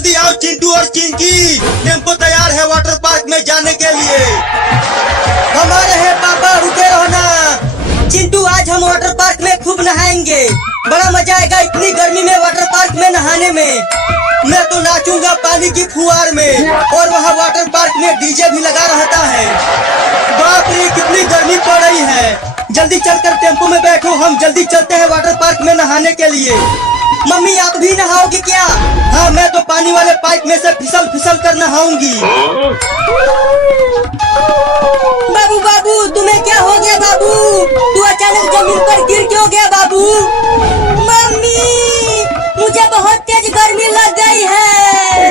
जल्दी आओ चिंटू और चिंकी, टेम्पो तैयार है वाटर पार्क में जाने के लिए। हमारे है पापा, रुके रहो ना। चिंटू आज हम वाटर पार्क में खूब नहाएंगे, बड़ा मजा आएगा इतनी गर्मी में वाटर पार्क में नहाने में। मैं तो नाचूंगा पानी की फुहार में, और वहाँ वाटर पार्क में डीजे भी लगा रहता है। बाप रे कितनी गर्मी पड़ रही है। जल्दी चलकर टेम्पो में बैठो, हम जल्दी चलते हैं वाटर पार्क में नहाने के लिए। मम्मी आप भी नहाओगी क्या? हाँ मैं तो पानी वाले पाइप में से फिसल फिसल कर नहाऊंगी। बाबू बाबू तुम्हें क्या हो गया बाबू? तू अचानक जमीन पर गिर क्यों गया बाबू? मम्मी मुझे बहुत तेज गर्मी लग गई है,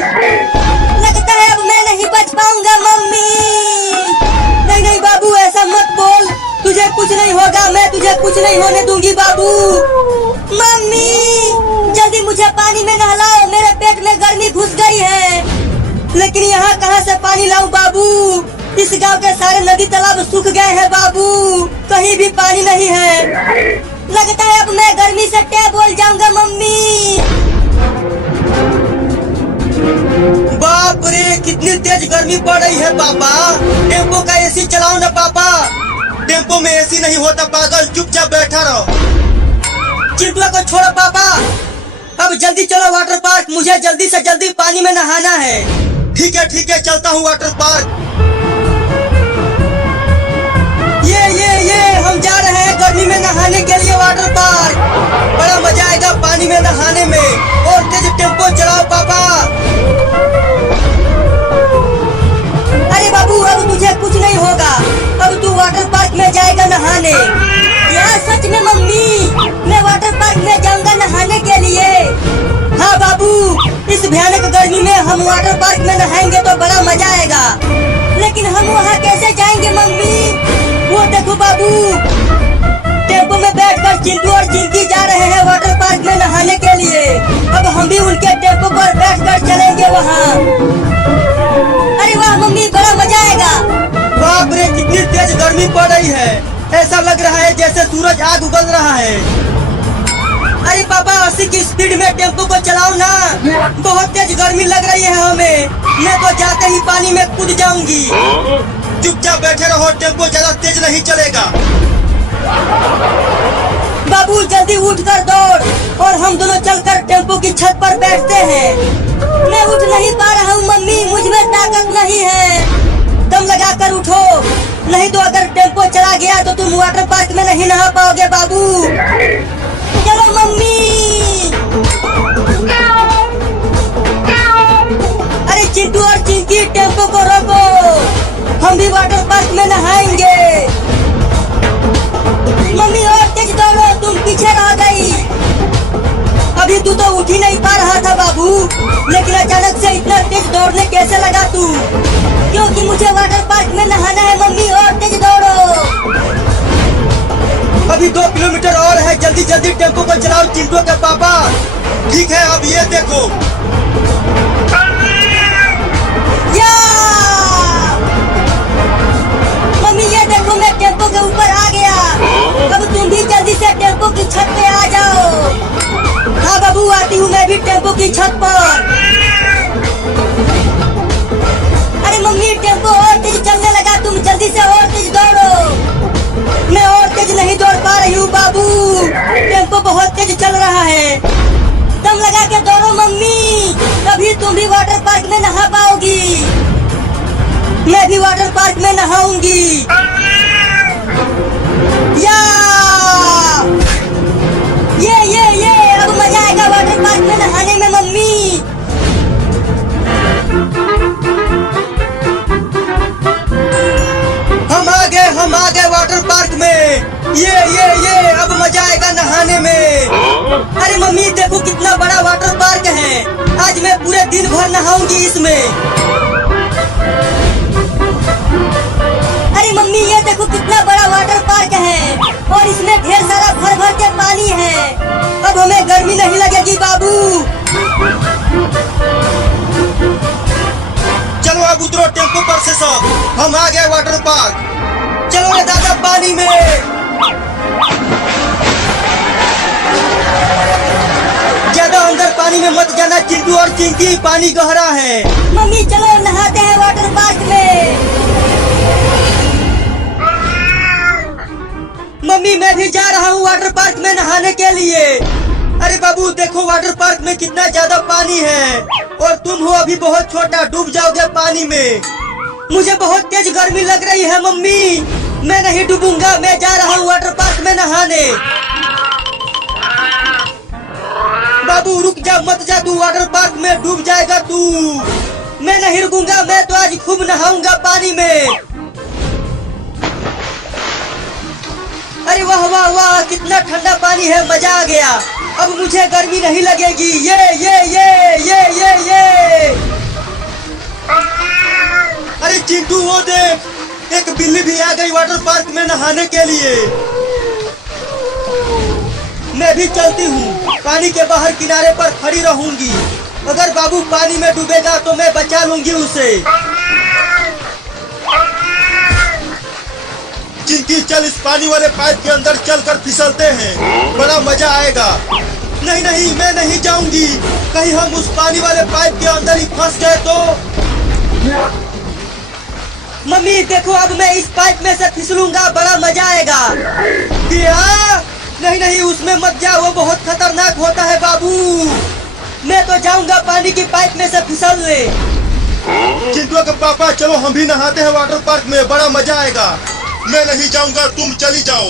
लगता है अब मैं नहीं बच पाऊंगा मम्मी। नहीं नहीं बाबू ऐसा मत बोल, तुझे कुछ नहीं होगा, मैं तुझे कुछ नहीं होने दूंगी बाबू। मम्मी जल्दी मुझे पानी में नहलाओ, मेरे पेट में गर्मी घुस गई है। लेकिन यहाँ कहाँ से पानी लाऊं बाबू? इस गांव के सारे नदी तालाब सूख गए हैं बाबू, कहीं भी पानी नहीं है। लगता है अब मैं गर्मी से टैब बोल जाऊंगा मम्मी। बाप रे कितनी तेज गर्मी पड़ रही है पापा। टेम्पो का एसी चलाओ ना पापा। टेम्पो में एसी नहीं होता पागल, चुपचाप बैठा रहो। चिंटुआ को छोड़ो पापा, अब जल्दी चलो वाटर पार्क, मुझे जल्दी से जल्दी पानी में नहाना है। ठीक है चलता हूँ वाटर पार्क। ये हम जा रहे हैं गर्मी में नहाने के लिए वाटर पार्क। बड़ा मजा आएगा पानी में नहाने में। और तेज टेम्पो चलाओ पापा। अरे बाबू अब तुझे कुछ नहीं होगा, अब तू वाटर पार्क में जाएगा नहाने। यार सच में मम्मी मैं वाटर पार्क में जाऊंगा नहाने के लिए। हाँ बाबू इस भयानक गर्मी में हम वाटर पार्क में नहाएंगे तो बड़ा मजा आएगा। लेकिन हम वहाँ कैसे जाएंगे मम्मी? वो देखो बाबू टेम्पो में बैठकर चिंटू और चिंकी जा रहे हैं वाटर पार्क में नहाने के लिए। अब हम भी उनके टेम्पो पर बैठकर चलेंगे वहाँ। अरे वाह मम्मी बड़ा मजा आएगा। बाप रे कितनी तेज गर्मी पड़ रही है, ऐसा लग रहा है जैसे सूरज आग उगल रहा है। अरे पापा 80 की स्पीड में टेम्पो को चलाओ ना, बहुत तेज गर्मी लग रही है हमें। मैं तो जाते ही पानी में कूद जाऊंगी। चुपचाप बैठे रहो, टेम्पो ज्यादा तेज नहीं चलेगा। बाबू जल्दी उठकर दौड़ और हम दोनों चलकर टेम्पो की छत पर बैठते हैं। मैं उठ नहीं पा रहा हूँ मम्मी, मुझ में ताकत नहीं है। दम लगा कर उठो, नहीं तो अगर टेम्पो चला गया तो तुम वाटर पार्क में नहीं नहा पाओगे बाबू। चलो मम्मी। अरे चिंटू और चिंकी टेम्पो को रोको, हम भी वाटर पार्क में नहाएंगे। मम्मी और तेज दौड़ो, तुम पीछे रह गई। अभी तू तो उठ ही नहीं पा रहा था बाबू, लेकिन अचानक से इतना तेज दौड़ने कैसे लगा तू? क्योंकि मुझे वाटर पार्क में नहाना है मम्मी, और तेज दौड़ो। अभी 2 किलोमीटर और है, जल्दी जल्दी टेम्पो को चलाओ चिंटू के पापा। ठीक है अब ये देखो। मम्मी ये देखो मैं टेम्पो के ऊपर आ गया। अब तुम भी जल्दी से टेम्पो की छत पे आ जाओ। हाँ बाबू आती हूँ मैं भी टेम्पो की छत पर। अरे मम्मी टेम्पो और तेज चलने लगा, तुम जल्दी से और तेज दौड़ो। मैं और तेज नहीं दौड़ पा रही हूँ बाबू, टेम्पो बहुत तेज चल रहा है। दम लगा के दौड़ो मम्मी, तभी तुम भी वाटर पार्क में नहा पाओगी। मैं भी वाटर पार्क में नहाऊंगी। ये अब मजा आएगा वाटर पार्क में नहाने में मम्मी। हम आ गए वाटर पार्क में। ये अब मजा आएगा नहाने में। अरे मम्मी देखो कितना बड़ा वाटर पार्क है, आज मैं पूरे दिन भर नहाऊंगी इसमें। अरे मम्मी ये देखो कितना बड़ा वाटर पार्क है, और इसमें ढेर सारा भर भर के पानी है। अब हमें गर्मी नहीं लगेगी बाबू। चलो अब उतरो टेम्पो पर से सब, हम आ गए वाटर पार्क। चलो रे दादा पानी में। ज्यादा अंदर पानी पानी में मत जाना चिंटू और चिंकी, पानी गहरा है। मम्मी चलो नहाते हैं वाटर पार्क में। मम्मी मैं भी जा रहा हूँ वाटर पार्क में नहाने के लिए। अरे बाबू देखो वाटर पार्क में कितना ज्यादा पानी है और तुम हो अभी बहुत छोटा, डूब जाओगे पानी में। मुझे बहुत तेज गर्मी लग रही है मम्मी, मैं नहीं डूबूंगा, मैं जा रहा हूँ वाटर पार्क में नहाने। बाबू रुक जा, मत जा, तू वाटर पार्क में डूब जाएगा तू। मैं नहीं रुकूंगा, मैं तो आज खूब नहाऊंगा पानी में। अरे वाह वाह वाह, कितना ठंडा पानी है, मजा आ गया। अब मुझे गर्मी नहीं लगेगी। ये अरे चिंटू वो देख, एक बिल्ली भी आ गई वाटर पार्क में नहाने के लिए। मैं भी चलती हूँ, पानी के बाहर किनारे पर खड़ी रहूंगी। अगर बाबू पानी में डूबेगा तो मैं बचा लूंगी उसे। चिंकी चल इस पानी वाले पाइप के अंदर चलकर फिसलते हैं, बड़ा मजा आएगा। नहीं नहीं मैं नहीं जाऊंगी, कहीं हम उस पानी वाले पाइप के अंदर ही फंस गए तो। मम्मी देखो अब मैं इस पाइप में से फिसलूंगा, बड़ा मजा आएगा। क्या? नहीं नहीं उसमें मत जाओ, वो बहुत खतरनाक होता है बाबू। मैं तो जाऊंगा पानी की पाइप में से फिसलने। चिंटू के पापा चलो हम भी नहाते हैं वाटर पार्क में, बड़ा मजा आएगा। मैं नहीं जाऊंगा, तुम चली जाओ।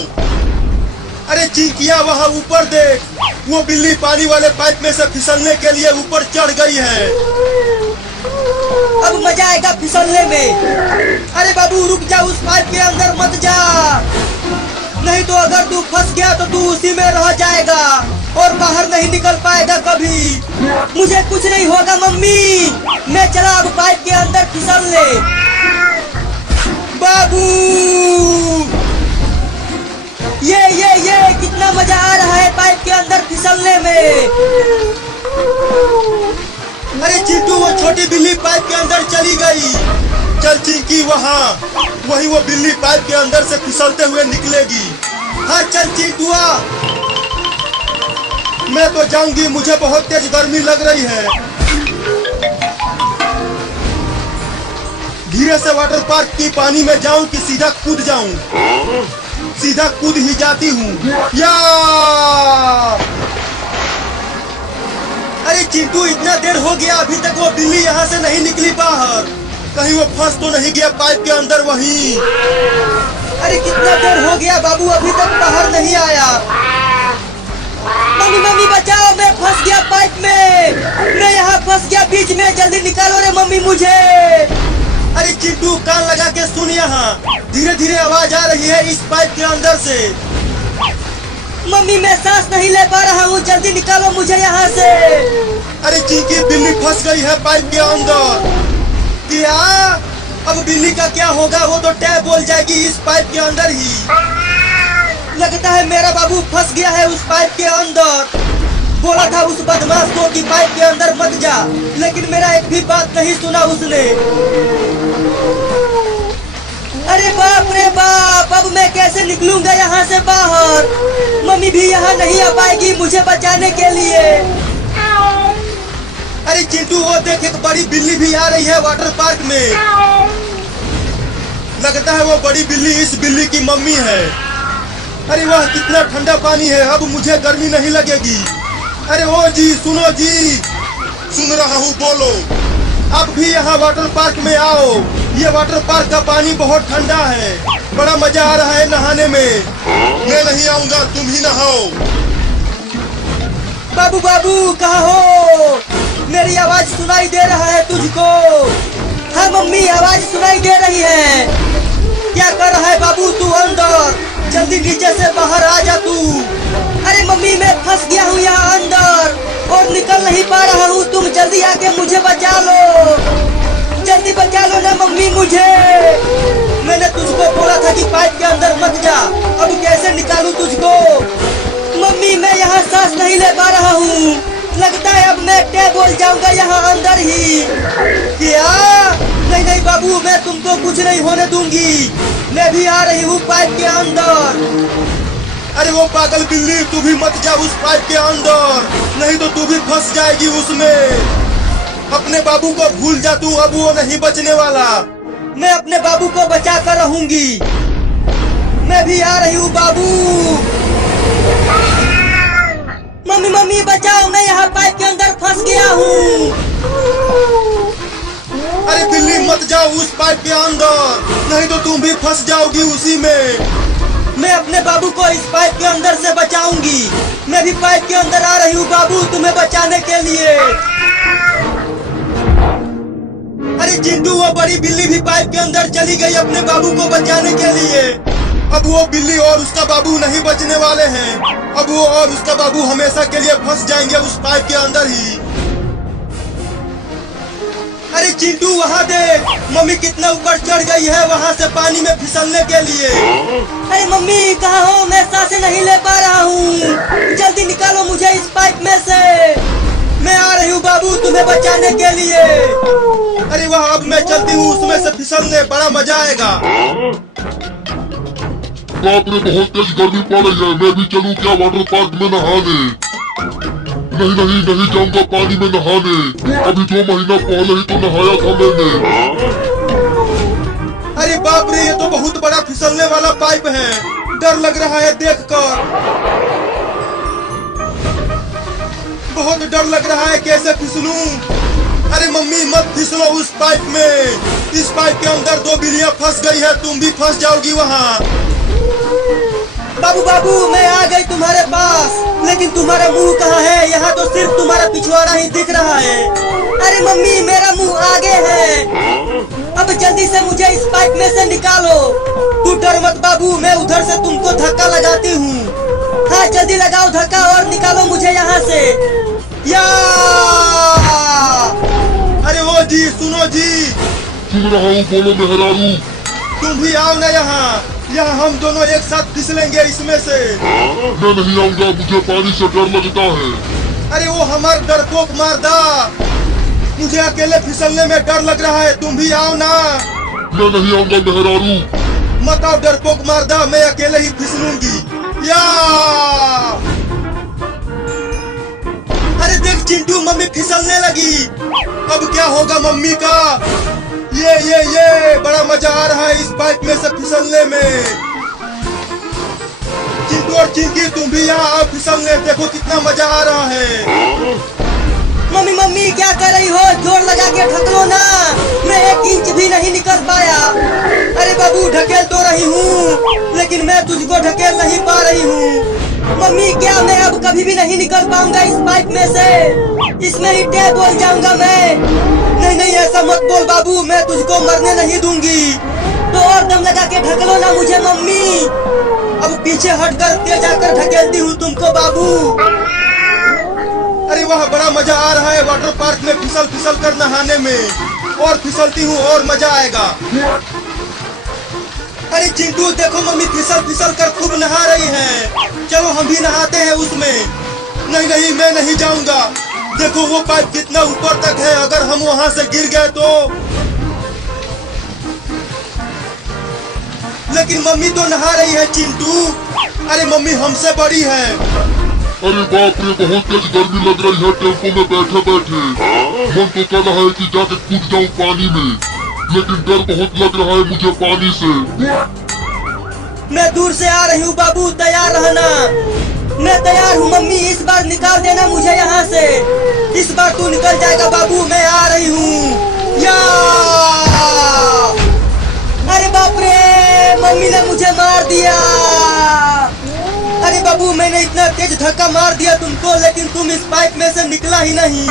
अरे चिंकिया वहाँ ऊपर देख, वो बिल्ली पानी वाले पाइप में से फिसलने के लिए ऊपर चढ़ गई है। अब मजा आएगा फिसलने में। अरे बाबू रुक जा, उस पाइप के अंदर मत जा, नहीं तो अगर तू फंस गया तो तू उसी में रह जाएगा और बाहर नहीं निकल पाएगा कभी। मुझे कुछ नहीं होगा मम्मी, मैं चला अब पाइप के अंदर फिसलने। बाबू ये कितना मजा आ रहा है पाइप के अंदर फिसलने में। अरे चिंटू वो छोटी बिल्ली पाइप के अंदर चली गई। चल चिंकी वही वो बिल्ली पाइप के अंदर से फिसलते हुए निकलेगी। हाँ चल चिंटुआ, मैं तो जाऊंगी, मुझे बहुत तेज गर्मी लग रही है। धीरे से वाटर पार्क की पानी में जाऊं कि सीधा कूद जाऊं? सीधा कूद ही जाती हूँ। या अरे चिंटू इतना देर हो गया, अभी तक वो बिल्ली यहाँ से नहीं निकली बाहर, कहीं वो फंस तो नहीं गया पाइप के अंदर वहीं। अरे कितना देर हो गया बाबू, अभी तक बाहर नहीं आया। मम्मी मम्मी बचाओ, मैं फंस गया पाइप में, मैं यहाँ फंस गया बीच में, जल्दी निकालो रे मम्मी मुझे। अरे चिंटू कान लगा के सुन, यहाँ धीरे धीरे आवाज आ रही है इस पाइप के अंदर से। मम्मी मैं सांस नहीं ले पा रहा हूँ, जल्दी निकालो मुझे यहाँ से। अरे चिंकी बिल्ली फंस गई है पाइप के अंदर। क्या? अब बिल्ली का क्या होगा, वो तो टैब बोल जाएगी इस पाइप के अंदर ही। लगता है मेरा बाबू फंस गया है उस पाइप के अंदर। बोला था उस बदमाश को कि पाइप के अंदर मत जा, लेकिन मेरा एक भी बात नहीं सुना उसने। अरे बाप रे बाप, अब मैं कैसे निकलूंगा यहाँ से बाहर? मम्मी भी यहाँ नहीं आ पाएगी मुझे बचाने के लिए। अरे चिंटू वो देख, एक बड़ी बिल्ली भी आ रही है वाटर पार्क में। लगता है वो बड़ी बिल्ली इस बिल्ली की मम्मी है। अरे वाह कितना ठंडा पानी है, अब मुझे गर्मी नहीं लगेगी। अरे ओ जी सुनो जी। सुन रहा हूँ, बोलो। आप भी यहाँ वाटर पार्क में आओ, ये वाटर पार्क का पानी बहुत ठंडा है, बड़ा मजा आ रहा है नहाने में। मैं नहीं आऊंगा, तुम ही नहाओ। बाबू बाबू कहाँ हो? मेरी आवाज सुनाई दे रहा है तुझको? हाँ मम्मी आवाज सुनाई दे रही है। क्या कर रहा है बाबू तू अंदर? जल्दी नीचे से बाहर आ जा तू। अरे मम्मी मैं फंस गया हूँ यहाँ अंदर और निकल नहीं पा रहा हूँ, तुम जल्दी आके मुझे बचा लो, जल्दी बचा लो ना मम्मी मुझे। मैंने तुझको बोला था कि पाइप के अंदर मत जा, अब कैसे निकालूं तुझको? मम्मी मैं यहाँ सांस नहीं ले पा रहा हूँ, लगता है अब मैं टैब बोल जाऊंगा यहाँ अंदर ही। क्या? नहीं नहीं बाबू मैं तुमको कुछ नहीं होने दूंगी, मैं भी आ रही हूँ पाइप के अंदर। अरे वो पागल बिल्ली, तू भी मत जा उस पाइप के अंदर, नहीं तो तू भी फंस जाएगी उसमें। अपने बाबू को भूल जा तू, अब वो नहीं बचने वाला। मैं अपने बाबू को बचा कर रहूंगी। मैं भी आ रही हूँ बाबू। मम्मी मम्मी बचाओ, मैं यहाँ पाइप के अंदर फंस गया हूँ। अरे बिल्ली मत जाओ उस पाइप के अंदर, नहीं तो तुम भी फंस जाओगी उसी में। मैं अपने बाबू को इस पाइप के अंदर से बचाऊंगी। मैं भी पाइप के अंदर आ रही हूँ बाबू, तुम्हें बचाने के लिए। अरे चिंटू, वो बड़ी बिल्ली भी पाइप के अंदर चली गई अपने बाबू को बचाने के लिए। अब वो बिल्ली और उसका बाबू नहीं बचने वाले हैं। अब वो और उसका बाबू हमेशा के लिए फंस जाएंगे उस पाइप के अंदर ही। अरे चिंटू, वहाँ देख, मम्मी कितना ऊपर चढ़ गई है वहाँ से पानी में फिसलने के लिए। अरे मम्मी कहाँ हो? मैं सांसें नहीं ले पा रहा हूँ, जल्दी निकालो मुझे इस पाइप में से। मैं आ रही हूँ बाबू तुम्हें बचाने के लिए। अरे वह अब मैं चलती हूँ उसमें से फिसलने, बड़ा मजा आएगा। बाप रे, बहुत तेज गर्मी पड़ रही है। मैं भी चलूं क्या वाटर पार्क में नहाने? नहीं नहीं, नहीं जाऊंगा पानी में नहाने। अभी 2 महीना पहले ही तो नहाया था मैंने। अरे बाप रे, ये तो बहुत बड़ा फिसलने वाला पाइप है, डर लग रहा है देखकर। बहुत डर लग रहा है, कैसे फिसलूं? अरे मम्मी मत फिसलो उस पाइप में। इस पाइप के अंदर 2 बिल्लियां फंस गई है, तुम भी फंस जाओगी वहाँ। बाबू बाबू, मैं आ गई तुम्हारे पास, लेकिन तुम्हारा मुंह कहाँ है? यहाँ तो सिर्फ तुम्हारा पिछवाड़ा ही दिख रहा है। अरे मम्मी, मेरा मुंह आगे है। अब जल्दी से मुझे इस पाइप में से निकालो। तू डर मत बाबू, मैं उधर से तुमको धक्का लगाती हूँ। हाँ जल्दी लगाओ धक्का और निकालो मुझे यहाँ से। या! अरे वो जी, सुनो जी, सुन रहा हूँ, बोलो मेहरारू। तुम भी आओ ना यहाँ। यहाँ हम दोनों एक साथ फिसलेंगे इसमें से। मैं नहीं आऊंगा, मुझे पानी से डर लगता है। अरे वो हमार डरपोक मारदा, मुझे अकेले फिसलने में डर लग रहा है, तुम भी आओ ना। मैं नहीं आऊंगा मेहरारू। मत आओ डरपोक मारदा, मैं अकेले ही फिसलूंगी। या! अरे देख चिंटू, मम्मी फिसलने लगी। अब क्या होगा मम्मी का? ये बड़ा मजा आ रहा है इस पाइप में से फिसलने में। चिंटू और चिंकी, तुम भी यहाँ आओ फिसलने, देखो कितना मजा आ रहा है। मम्मी मम्मी क्या कर रही हो? जोर लगा के ढकलो ना, मैं 1 इंच भी नहीं निकल पाया। अरे बाबू, ढकेल तो रही हूँ, लेकिन मैं तुझको ढकेल नहीं पा रही हूँ। मम्मी क्या मैं अब कभी भी नहीं निकल पाऊंगा इस पाइप में से? इसमें ही टेप बोल जाऊंगा मैं। नहीं नहीं, ऐसा मत बोल बाबू, मैं तुझको मरने नहीं दूंगी। तो और दम लगा के ढकलो ना मुझे मम्मी। अब पीछे हटकर तेज आकर ढकेलती हूँ तुमको बाबू। अरे वाह, बड़ा मजा आ रहा है वाटर पार्क में फिसल फिसल कर नहाने में। और फिसलती हूँ और मजा आएगा। अरे चिंटू देखो, मम्मी फिसल फिसल कर खूब नहा रही है। चलो हम भी नहाते हैं उसमें। नहीं नहीं, मैं नहीं जाऊंगा। देखो वो पाइप कितना ऊपर तक है, अगर हम वहाँ से गिर गए तो। लेकिन मम्मी तो नहा रही है चिंटू। अरे मम्मी हमसे बड़ी है। अरे बाप रे, बहुत तेज गर्मी लग रही है टेम्पो में बैठे बैठे। मन तो कर रहा है कि जाके कूद जाऊं पानी में, लेकिन डर बहुत लग रहा है मुझे पानी से। मैं दूर से आ रही हूँ बाबू, तैयार रहना। मैं तैयार हूँ मम्मी, इस बार निकाल देना मुझे यहाँ से। इस बार तू निकल जाएगा बाबू, मैं आ रही हूँ। या! अरे बाप रे, मम्मी ने मुझे मार दिया। अरे बाबू, मैंने इतना तेज धक्का मार दिया तुमको, लेकिन तुम इस पाइप में से निकला ही नहीं।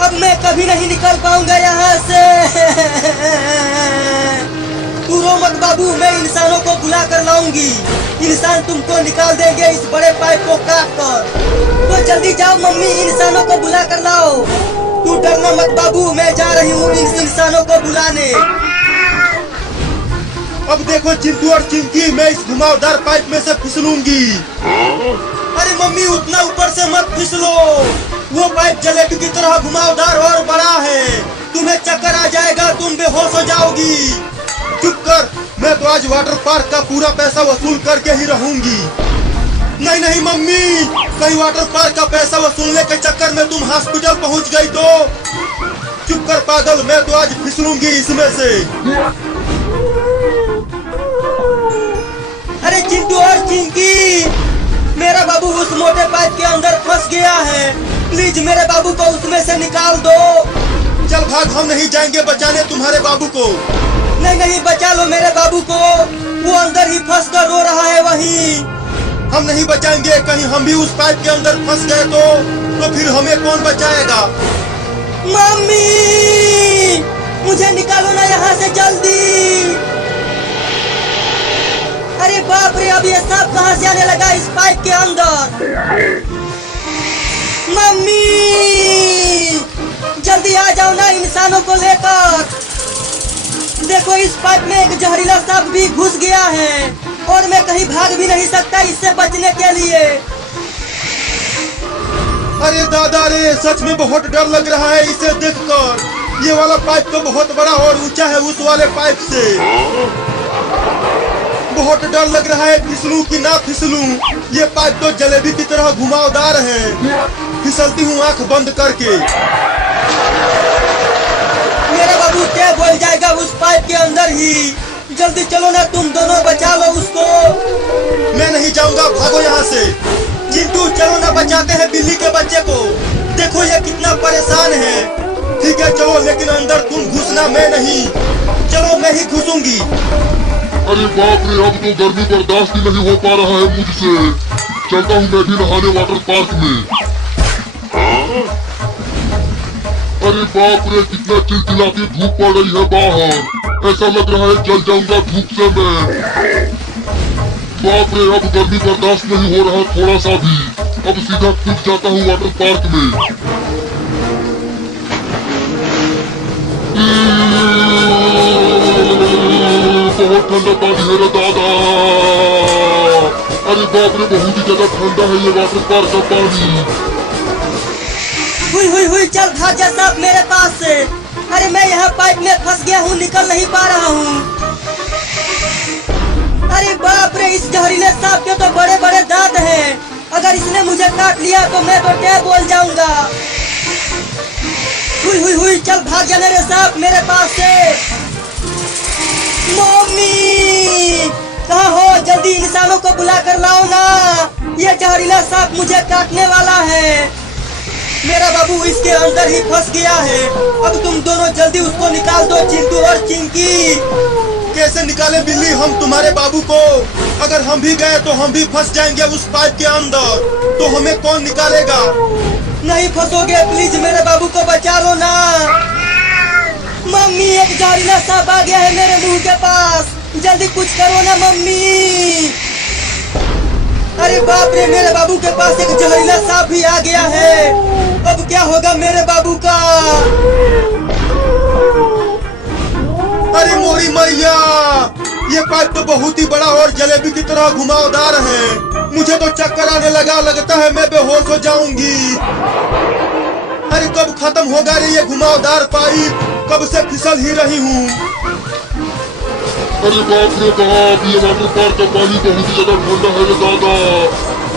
अब मैं कभी नहीं निकल पाऊंगा यहाँ से। तू रो मत बाबू, मैं इंसानों को बुला कर लाऊंगी। इंसान तुमको निकाल देंगे इस बड़े पाइप को काट कर। तो जल्दी जाओ मम्मी, इंसानों को बुला कर लाओ। तू डरना मत बाबू, मैं जा रही हूँ इन इंसानों को बुलाने। अब देखो चिंटू और चिंकी, मैं इस घुमावदार पाइप में से फिसलूंगी। अरे मम्मी, उतना ऊपर से मत फिसलो। वो पाइप जलेबी की तरह घुमावदार और बड़ा है, तुम्हें चक्कर आ जाएगा, तुम बेहोश हो जाओगी। चुप कर, मैं तो आज वाटर पार्क का पूरा पैसा वसूल करके ही रहूंगी। नहीं नहीं मम्मी, कहीं वाटर पार्क का पैसा वसूलने के चक्कर में तुम हॉस्पिटल पहुंच गई तो? चुप कर पागल, मैं तो आज फिसलूंगी इसमें से। अरे चिंटू और चिंकी, मेरा बाबू उस मोटे पाइप के अंदर फंस गया है। प्लीज मेरे बाबू को उसमें से निकाल दो। चल भाग, हम नहीं जाएंगे बचाने तुम्हारे बाबू को। नहीं नहीं, बचा लो मेरे बाबू को, वो अंदर ही फंस कर रो रहा है वहीं। हम नहीं बचाएंगे, कहीं हम भी उस पाइप के अंदर फंस गए तो फिर हमें कौन बचाएगा? मम्मी, मुझे निकालो ना यहाँ से जल्दी। अरे बाप रे, अब ये सांप कहाँ से आने लगा इस पाइप के अंदर? मम्मी, जल्दी आ जाओ ना इंसानों को लेकर। देखो इस पाइप में एक जहरीला सांप भी घुस गया है और मैं कहीं भाग भी नहीं सकता इससे बचने के लिए। अरे दादा रे, सच में बहुत डर लग रहा है इसे देखकर। ये वाला पाइप तो बहुत बड़ा और ऊंचा है उस वाले पाइप से। बहुत डर लग रहा है, फिसलूं कि ना फिसलूं। ये पाइप तो जलेबी की तरह घुमावदार है। फिसलती हूँ आंख बंद करके। मेरा बाबू क्या बोल जाएगा उस पाइप के अंदर ही। जल्दी चलो ना, तुम दोनों बचा लो उसको। मैं नहीं जाऊंगा, भागो यहाँ से। चिंटू चलो ना, बचाते हैं बिल्ली के बच्चे को। देखो ये कितना परेशान है। ठीक है चलो, लेकिन अंदर तुम घुसना, मैं नहीं। चलो मैं ही घुसूंगी। अरे बाप रे, अब तो गर्मी बर्दाश्त ही नहीं हो पा रहा है मुझसे। चलता हूँ मैं भी नहाने वाटर पार्क में। अरे बाप रे, कितना चिलचिलाती धूप पड़ रही है बाहर। ऐसा लग रहा है जल जाऊंगा धूप से मैं। बाप रे, अब गर्मी बर्दाश्त नहीं हो रहा थोड़ा सा भी। अब सीधा कूद जाता हूँ वाटर पार्क में। बहुत ठंडा पानी है रे दादा। अरे बाप रे, बहुत ही ज्यादा ठंडा है ये वाटर पार्क का पानी। हुई चल भाग जा सांप मेरे पास से। अरे मैं यहाँ पाइप में फंस गया हूँ, निकल नहीं पा रहा हूँ। अरे बाप रे, इस जहरीले सांप के तो बड़े बड़े दांत हैं। अगर इसने मुझे काट लिया तो मैं तो टैब बोल जाऊंगा। हुई चल भाग जा मेरे सांप मेरे पास से। मम्मी कहाँ हो? जल्दी इंसानों को बुला कर लाओ ना, ये जहरीला सांप मुझे काटने वाला है। मेरा बाबू इसके अंदर ही फंस गया है। अब तुम दोनों जल्दी उसको निकाल दो, चिंटू और चिंकी। कैसे निकाले बिल्ली हम तुम्हारे बाबू को? अगर हम भी गए तो हम भी फंस जाएंगे उस पाइप के अंदर, तो हमें कौन निकालेगा? नहीं फंसोगे, प्लीज मेरे बाबू को बचा लो ना। मम्मी, एक जहरीला सांप आ गया है मेरे मुंह के पास, जल्दी कुछ करो ना मम्मी। अरे बाप रे, मेरे बाबू के पास एक जहरीला सांप भी आ गया है। अब क्या होगा मेरे बाबू का? अरे मोरी मैया, ये पाइप तो बहुत ही बड़ा और जलेबी की तरह घुमावदार है। मुझे तो चक्कर आने लगा, लगता है मैं बेहोश हो जाऊंगी। अरे कब खत्म होगा रे ये घुमावदार पाइप? कब से फिसल ही रही हूँ। अरे बाप रे बाप, ये वाटर पार्क का पानी बहुत ही ज्यादा ठंडा है रे दादा।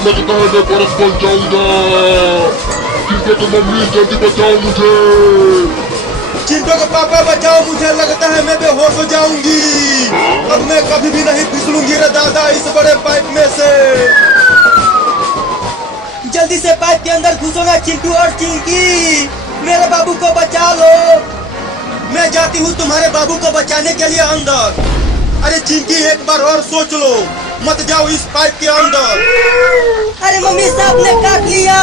लगता है मैं बर्फ बन जाऊंगा। चिंटू तो मम्मी जल्दी बचाओ मुझे। चिंटू का पापा बचाओ, मुझे लगता है मैं बेहोश हो जाऊंगी। अब मैं कभी भी नहीं फिसलूंगी रे दादा इस बड़े पाइप में से। जल्दी से पाइप के अंदर घुसो ना चिंटू और चिंकी, मेरे बाबू को बचा लो। मैं जाती हूँ तुम्हारे बाबू को बचाने के लिए अंदर। अरे चिंकी, एक बार और सोच लो, मत जाओ इस पाइप के अंदर। अरे मम्मी, सांप ने काट लिया।